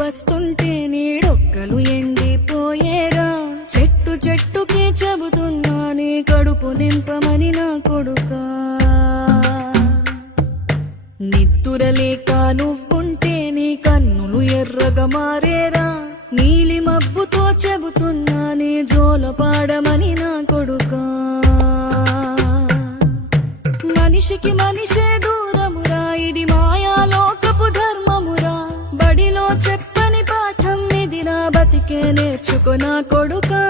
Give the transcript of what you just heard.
పస్తుంటే నీడొక్కలు ఎండిపోయేరా. చెట్టు చెట్టుకే చెబుతున్నా నీ కడుపు నింపమని నా కొడుకా. నిద్దురలేక నువ్వుంటే నీ కన్నులు ఎర్రగా మారేరా. నీలి మబ్బుతో చెబుతున్నా నీ జోలపాడమని నా కొడుకా. మనిషికి మనిషే దూరమురా, ఇది మాయాలోకపు ధర్మమురా. బడిలో చెప్పని పాఠం ఇది, నా బతికే నేర్చుకో నా కొడుకా.